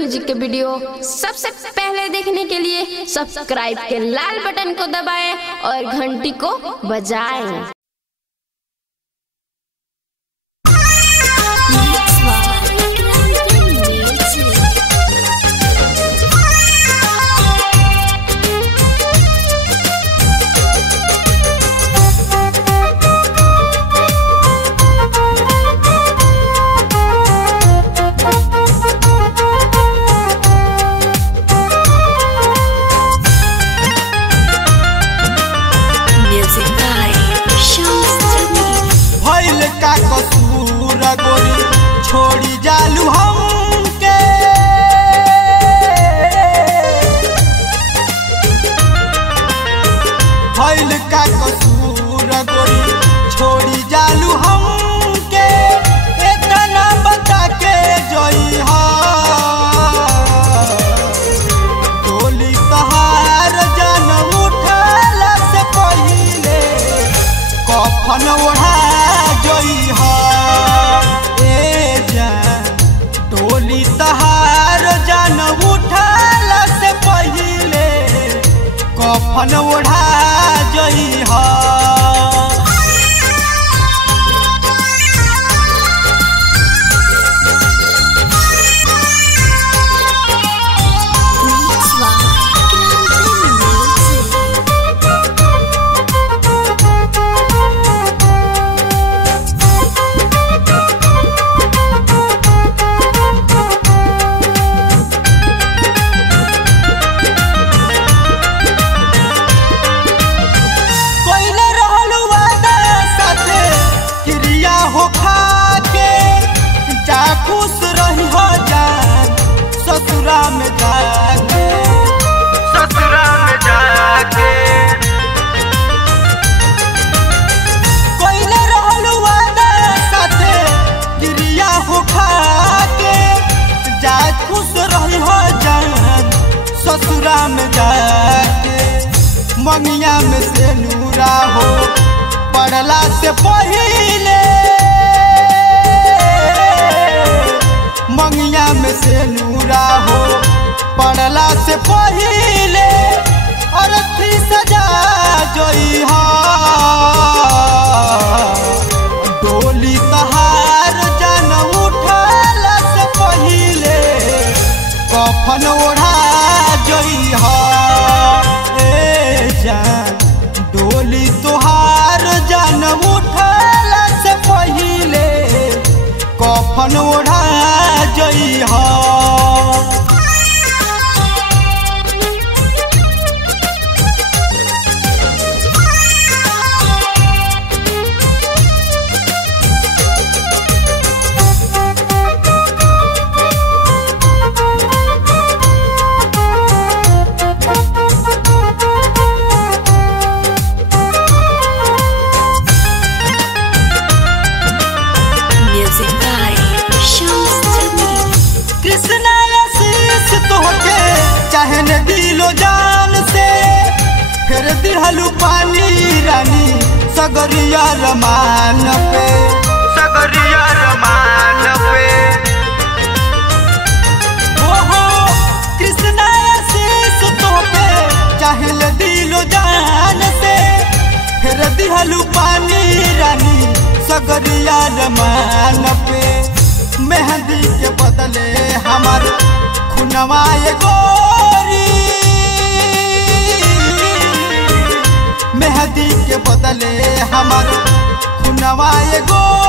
Music के video सबसे पहले देखने के लिए सब्सक्राइब के लाल बटन को दबाएं और घंटी को बजाएं। का कसूर गोरी छोड़ी जालू हमके भइल का कसूर गोरी छोड़ी जालू हमके इतना बता के जोई हा डोली तहार जान उठला से पहिले कफन ओढ़ा टोली तहार जान उठला से पहिले कफन ओढ़ा जई हा खुश रही हो जान ससुरा में जाके कोइले रहलू वादा साथे गिरिया हो खाके जा खुश रही हो जान ससुरा में जाके मंगिया में से नूरा हो पड़ला से पहिले मंगिया में से नूरा हो पड़ला से पहिले और थी सजा जोई हा डोली तहार जान उठला से पहिले कफन ओढ़ा जोई हा ए जान डोली तोहार जान उठला से पहिले कफन ओढ़ा जई हा चाहे न दिलो जान से फिर दिहलू पानी रानी सगरिया रमान पे ओहो कृष्णा आशीष तो पे चाहे न दिलो जान से फिर दिहलू पानी रानी सगरिया रमान पे मेहंदी के बदले हमार खुनवाए गोरी मेहंदी के बदले हमार खुनवाए गोरी।